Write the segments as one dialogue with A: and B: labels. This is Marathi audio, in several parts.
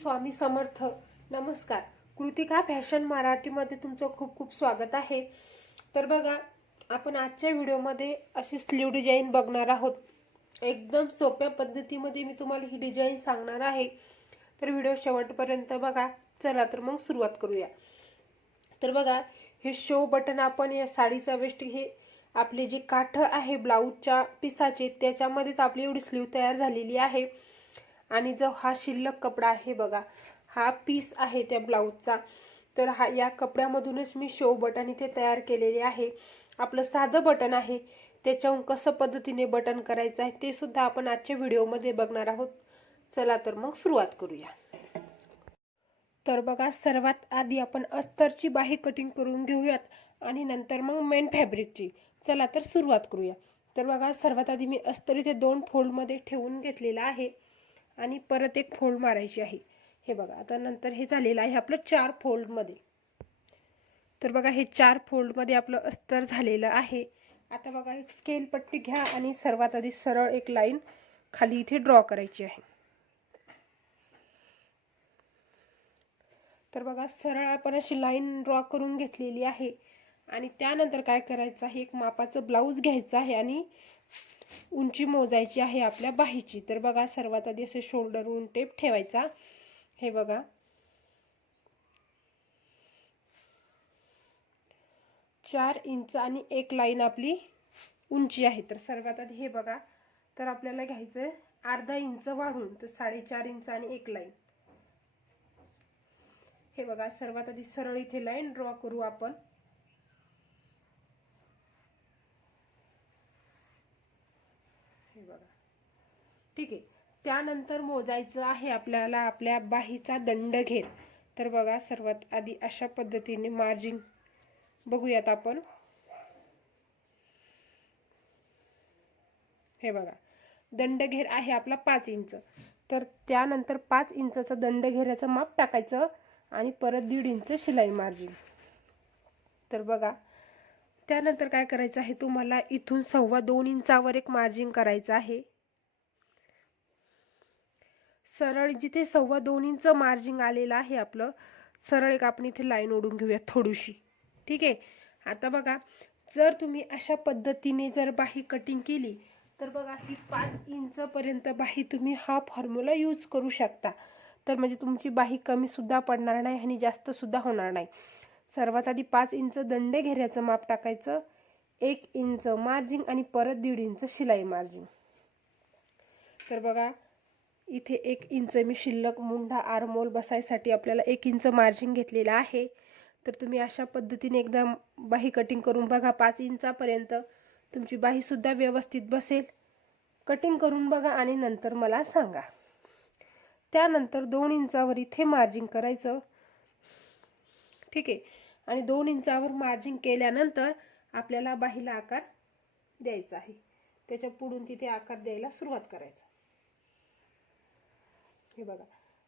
A: स्वामी समर्थ. नमस्कार. कृतिका फॅशन मराठीमध्ये तुमचं खूप खूप स्वागत आहे. तर बघा आपण आजच्या व्हिडिओमध्ये अशी स्लीव डिझाईन बघणार आहोत. एकदम सोप्या पद्धतीमध्ये मी तुम्हाला ही डिझाईन सांगणार आहे. तर व्हिडिओ शेवटपर्यंत बघा. चला तर मग सुरुवात करूया. तर बघा हे शो बटन आपण या साडीचा वेस्ट हे आपले जे काठ आहे ब्लाऊजच्या पिसाचे त्याच्यामध्येच आपली एवढी स्लीव तयार झालेली आहे. आणि जो हा शिल्लक कपडा आहे बघा हा पीस आहे त्या ब्लाऊजचा तर हा या कपड्यामधूनच मी शो बटन इथे तयार केलेले आहे. आपलं साधं बटन आहे. त्याच्याहून कसं पद्धतीने बटन करायचं आहे ते सुद्धा आपण आजच्या व्हिडिओमध्ये बघणार आहोत. चला तर मग सुरुवात करूया. तर बघा सर्वात आधी आपण अस्तरची बाही कटिंग करून घेऊयात आणि नंतर मग मेन फॅब्रिकची चला तर सुरुवात करूया. तर बघा सर्वात आधी मी अस्तर इथे दोन फोल्डमध्ये ठेवून घेतलेला आहे. आणि परत एक फोल्ड मारायची आहे. हे बघा आता नंतर हे झालेलं आहे आपलं चार फोल्डमध्ये. तर बघा हे चार फोल्डमध्ये आपलं अस्तर झालेलं आहे. आता बघा एक स्केल पट्टी घ्या आणि सर्वात आधी सरळ एक लाईन खाली इथे ड्रॉ करायची आहे. तर बघा सरळ आपण अशी लाईन ड्रॉ करून घेतलेली आहे. आणि त्यानंतर काय करायचं आहे एक मापाचं ब्लाऊज घ्यायचं आहे आणि उंची मोजायची आहे आपल्या बाहीची. तर बघा सर्वात आधी असे शोल्डरवरून टेप ठेवायचा. हे बघा. चार इंच आणि एक लाईन आपली उंची आहे. तर सर्वात आधी हे बघा. तर आपल्याला घ्यायचं अर्धा इंच वाढून तर साडेचार इंच आणि एक लाईन हे बघा सर्वात आधी सरळ इथे लाईन ड्रॉ करू आपण हे बघा ठीक आहे. त्यानंतर मोजायचं आहे आपल्याला आपल्या बाहीचा दंड घेत. तर बघा सर्वात आधी अशा पद्धतीने मार्जिन बघूयात आपण. हे बघा दंडघेर आहे आपला पाच इंच. तर त्यानंतर पाच इंचाचं दंडघेऱ्याचं माप टाकायचं आणि परत दीड इंच शिलाई मार्जिन तर बघा त्यानंतर काय करायचं आहे? तुम्हाला इथून सव्वा दोन इंचावर एक मार्जिन करायचं आहे. सरळ जिथे सव्वा दोन इंच मार्जिंग आलेलं आहे आपलं सरळ एक आपण इथे लाईन ओढून घेऊया थोडीशी. ठीक आहे? आता बघा जर तुम्ही अशा पद्धतीने जर बाही कटिंग केली तर बघा ही पाच इंचपर्यंत बाही तुम्ही हा फॉर्म्युला यूज करू शकता. तर म्हणजे तुमची बाही कमीसुद्धा पडणार नाही आणि जास्तसुद्धा होणार नाही. सर्वात आधी पाच इंच दंडे घेऱ्याचं माप टाकायचं. एक इंच मार्जिंग आणि परत दीड इंच शिलाई मार्जिंग तर बघा इथे एक इंच मी शिल्लक मुंढा आरमोल बसायसाठी आपल्याला एक इंच मार्जिन घेतलेलं आहे. तर तुम्ही अशा पद्धतीने एकदा बाही कटिंग करून बघा पाच इंचापर्यंत तुमची बाहीसुद्धा व्यवस्थित बसेल. कटिंग करून बघा आणि नंतर मला सांगा. त्यानंतर दोन इंचावर इथे मार्जिन करायचं. ठीक आहे? आणि दोन इंचावर मार्जिन केल्यानंतर आपल्याला बाहीला आकार द्यायचा आहे. त्याच्या पुढून तिथे आकार द्यायला सुरुवात करायचा. हे बघा.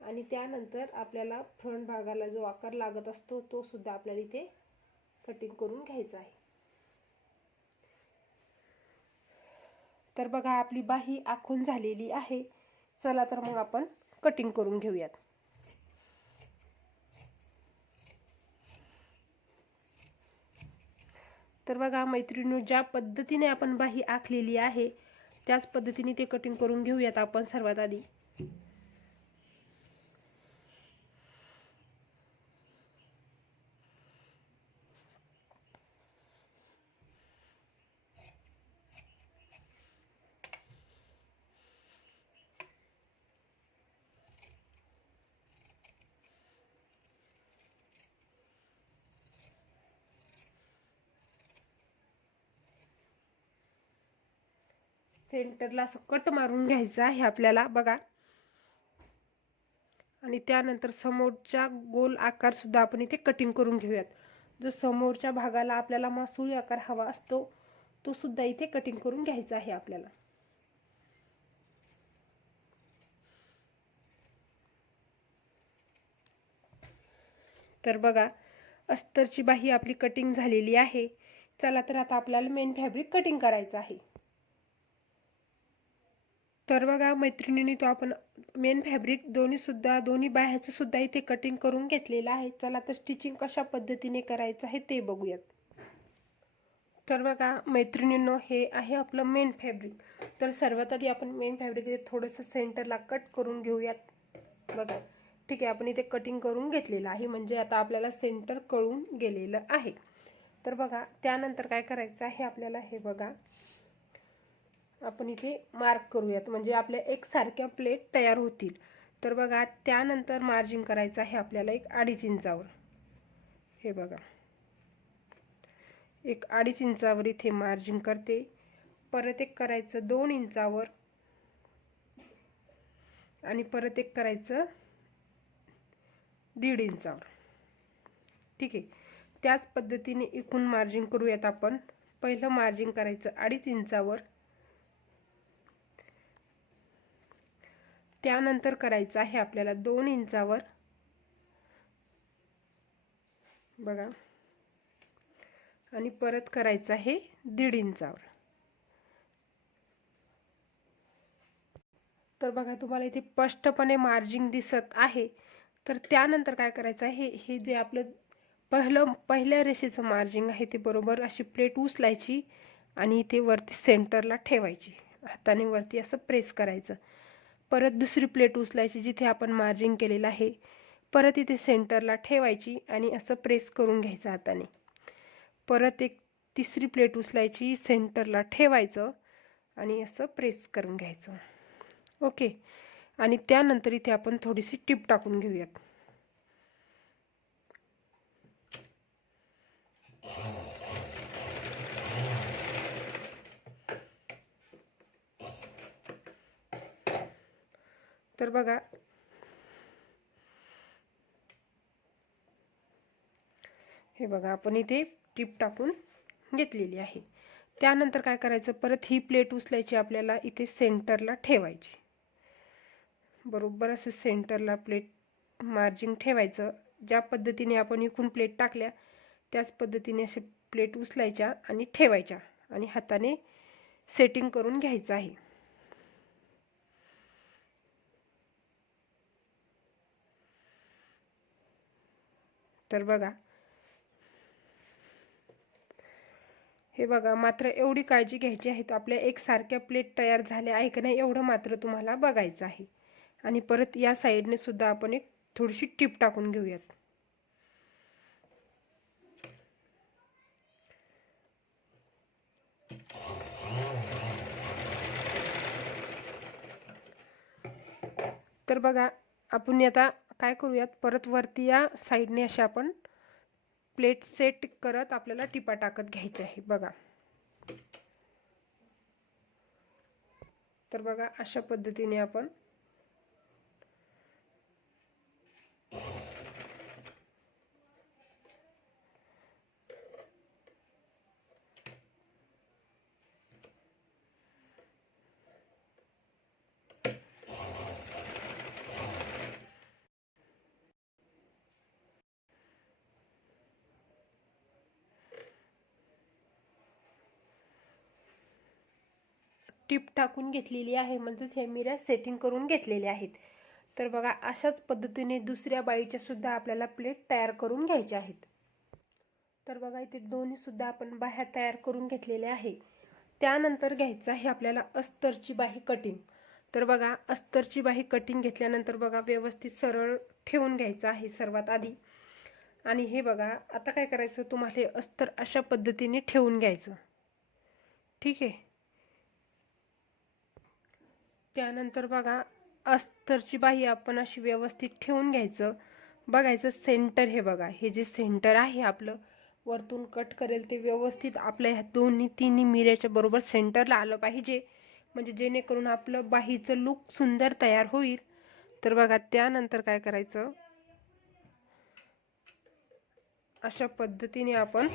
A: आणि त्यानंतर आपल्याला फ्रंट भागाला जो आकार लागत असतो तो सुद्धा आपल्याला इथे कटिंग करून घ्यायचा आहे. तर बघा आपली बाही आखून झालेली आहे. चला तर मग आपण कटिंग करून घेऊयात. तर बघा मैत्रिणी ज्या पद्धतीने आपण बाही आखलेली आहे त्याच पद्धतीने ते कटिंग करून घेऊयात आपण सर्वात आधी. सेंटरला असं कट मारून घ्यायचं आहे आपल्याला बघा. आणि त्यानंतर समोरच्या गोल आकार सुद्धा आपण इथे कटिंग करून घेऊयात. जो समोरच्या भागाला आपल्याला मासुळी आकार हवा असतो तो सुद्धा इथे कटिंग करून घ्यायचा आहे आपल्याला. तर बघा अस्तरची बाही आपली कटिंग झालेली आहे. चला तर आता आपल्याला मेन फॅब्रिक कटिंग करायचं आहे. तर बघा मैत्रिणीने तो आपण मेन फॅब्रिक दोन्हीसुद्धा दोन्ही बाह्याचंसुद्धा इथे कटिंग करून घेतलेलं आहे. चला तर स्टिचिंग कशा पद्धतीने करायचं आहे ते बघूयात. तर बघा मैत्रिणींनो हे आहे आपलं मेन फॅब्रिक तर सर्वात आधी आपण मेन फॅब्रिक इथे थोडंसं सेंटरला कट करून घेऊयात. बघा ठीक आहे आपण इथे कटिंग करून घेतलेलं आहे. म्हणजे आता आपल्याला सेंटर कळून गेलेलं आहे. तर बघा त्यानंतर काय करायचं आहे आपल्याला हे बघा. आपण इथे मार्क करूयात. म्हणजे आपल्या एकसारख्या प्लेट तयार होतील. तर बघा त्यानंतर मार्जिन करायचं आहे आपल्याला एक अडीच इंचावर. हे बघा. एक अडीच इंचावर इथे मार्जिन करते. परत एक करायचं दोन इंचावर. आणि परत एक करायचं दीड इंचावर. ठीक आहे? त्याच पद्धतीने एकूण मार्जिन करूयात आपण. पहिलं मार्जिन करायचं अडीच इंचावर. त्यानंतर करायचं आहे आपल्याला दोन इंचावर. बघा. आणि परत करायचं आहे दीड इंचावर. तर बघा तुम्हाला इथे स्पष्टपणे मार्जिन दिसत आहे. तर त्यानंतर काय करायचं आहे हे जे आपलं पहिलं पहिल्या रेषेचं मार्जिंग आहे ते बरोबर अशी प्लेट उचलायची आणि इथे वरती सेंटरला ठेवायची. हाताने वरती असं प्रेस करायचं. परत दुसरी प्लेट उचलायची जिथे आपण मार्जिंग केलेलं आहे परत इथे सेंटरला ठेवायची आणि असं प्रेस करून घ्यायचं हाताने. परत एक तिसरी प्लेट उचलायची सेंटरला ठेवायचं आणि असं प्रेस करून घ्यायचं. ओके. आणि त्यानंतर इथे आपण थोडीशी टिप टाकून घेऊयात. तर बघा. हे बघा आपण इथे टिप टाकून घेतलेली आहे. त्यानंतर काय करायचं? परत ही प्लेट उचलायची आपल्याला इथे सेंटरला ठेवायची. बरोबर असं सेंटरला प्लेट मार्जिंग ठेवायचं. ज्या पद्धतीने आपण इकून प्लेट टाकल्या त्याच पद्धतीने असे प्लेट उचलायच्या आणि ठेवायच्या आणि हाताने सेटिंग करून घ्यायचं आहे. तर बघा. हे बघा मात्र एवढी काळजी घ्यायची आहे आपल्या एकसारख्या प्लेट तयार झाल्या आहे का नाही एवढं मात्र तुम्हाला बघायचं आहे. आणि परत या साईडने सुद्धा आपण एक थोडीशी टिप टाकून घेऊयात. तर बघा आपण आता काय करूयात? परत वरती या साईडने अशा आपण प्लेट सेट करत आपल्याला टिपा टाकत घ्यायचे आहे. बघा. तर बघा अशा पद्धतीने आपण टिप टाकून घेतलेली आहे म्हणजेच ह्या मिऱ्या सेटिंग करून घेतलेल्या आहेत. तर बघा अशाच पद्धतीने दुसऱ्या बाईच्या सुद्धा आपल्याला प्लेट तयार करून घ्यायच्या आहेत. तर बघा इथे दोन्ही सुद्धा आपण बाह्या तयार करून घेतलेल्या आहे. त्यानंतर घ्यायचं आहे आपल्याला अस्तरची बाही कटिंग तर बघा अस्तरची बाही कटिंग घेतल्यानंतर बघा व्यवस्थित सरळ ठेवून घ्यायचं आहे सर्वात आधी. आणि हे बघा आता काय करायचं? तुम्हाला हे अस्तर अशा पद्धतीने ठेवून घ्यायचं. ठीक आहे? त्यानंतर बघा अस्तरची बाही आपण अशी व्यवस्थित ठेवून घ्यायचं. बघायचं सेंटर हे बघा हे जे सेंटर आहे आपलं वरतून कट करेल ते व्यवस्थित आपल्या ह्या दोन्ही तिन्ही मिऱ्याच्या बरोबर सेंटरला आलं पाहिजे. म्हणजे जेणेकरून आपलं बाहीचं लुक सुंदर तयार होईल. तर बघा त्यानंतर काय करायचं? अशा पद्धतीने आपण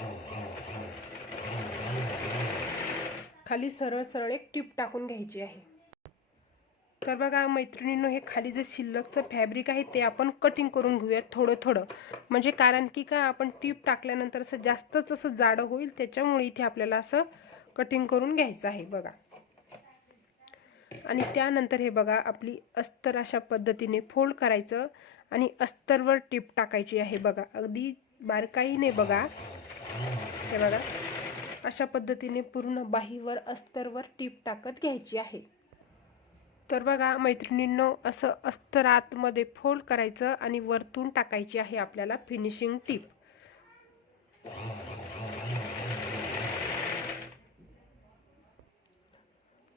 A: खाली सरळ सरळ एक टीप टाकून घ्यायची आहे. तर बघा मैत्रिणींनो हे खाली जे शिल्लकचं फॅब्रिक आहे ते आपण कटिंग करून घेऊयात थोडं थोडं म्हणजे कारण की का आपण टीप टाकल्यानंतर असं जास्तच असं जाडं होईल त्याच्यामुळे इथे आपल्याला असं कटिंग करून घ्यायचं आहे बघा. आणि त्यानंतर हे बघा आपली अस्तर अशा पद्धतीने फोल्ड करायचं आणि अस्तरवर टीप टाकायची आहे बघा. अगदी बारकाईने बघा. हे बघा अशा पद्धतीने पूर्ण बाहीवर अस्तरवर टीप टाकत घ्यायची आहे. तर बघा मैत्रिणींनो असं अस्तर आतमध्ये फोल्ड करायचं आणि वरतून टाकायची आहे आपल्याला फिनिशिंग टीप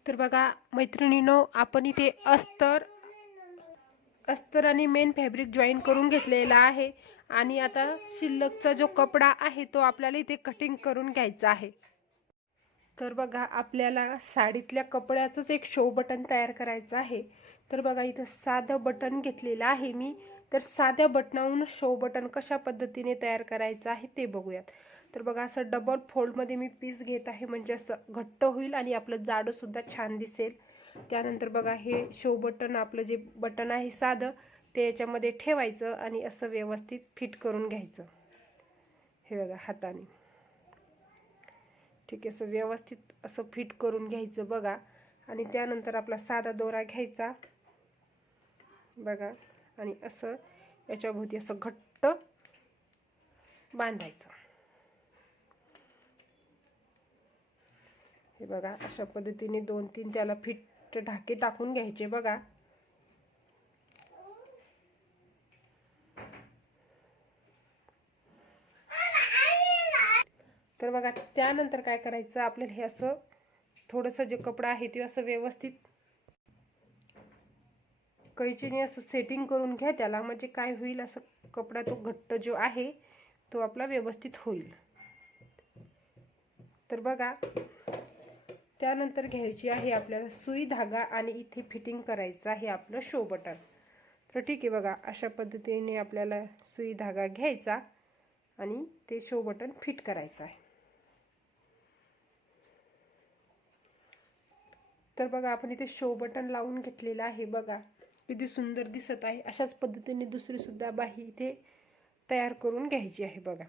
A: तर बघा मैत्रिणीनो आपण इथे अस्तर अस्तर आणि मेन फॅब्रिक जॉईन करून घेतलेला आहे. आणि आता शिल्लकचा जो कपडा आहे तो आपल्याला इथे कटिंग करून घ्यायचा आहे. तर बघा आपल्याला साडीतल्या कपड्याचंच एक शो बटन तयार करायचं आहे. तर बघा इथं साधं बटन घेतलेलं आहे मी. तर साध्या बटनावरून शो बटन कशा पद्धतीने तयार करायचं आहे ते बघूयात. तर बघा असं डबल फोल्डमध्ये मी पीस घेत आहे म्हणजे असं घट्ट होईल आणि आपलं जाडंसुद्धा छान दिसेल. त्यानंतर बघा हे शो बटन आपलं जे बटन आहे साधं ते याच्यामध्ये ठेवायचं आणि असं व्यवस्थित फिट करून घ्यायचं. हे बघा हाताने. ठीक आहे असं व्यवस्थित असं फिट करून घ्यायचं बघा. आणि त्यानंतर आपला साधा दोरा घ्यायचा. बघा. आणि असं याच्याभोवती असं घट्ट बांधायचं. हे बघा अशा पद्धतीने दोन तीन त्याला फिट ढाके टाकून घ्यायचे बघा. तर बघा त्यानंतर काय करायचं? आपल्याला हे असं थोडंसं जे कपडा आहे ते असं व्यवस्थित कैचीने असं सेटिंग करून घ्या. त्याला म्हणजे काय होईल असं कपडा तो घट्ट जो आहे तो आपला व्यवस्थित होईल. तर बघा त्यानंतर घ्यायची आहे आपल्याला सुई धागा आणि इथे फिटिंग करायचं आहे आपलं शो बटन तर ठीक आहे बघा अशा पद्धतीने आपल्याला सुई धागा घ्यायचा आणि ते शो बटन फिट करायचं आहे. तर बघा आपण इथे शो बटन लावून घेतलेलं आहे बघा. किती सुंदर दिसत आहे. अशाच पद्धतीने दुसरीसुद्धा बाही इथे तयार करून घ्यायची आहे बघा.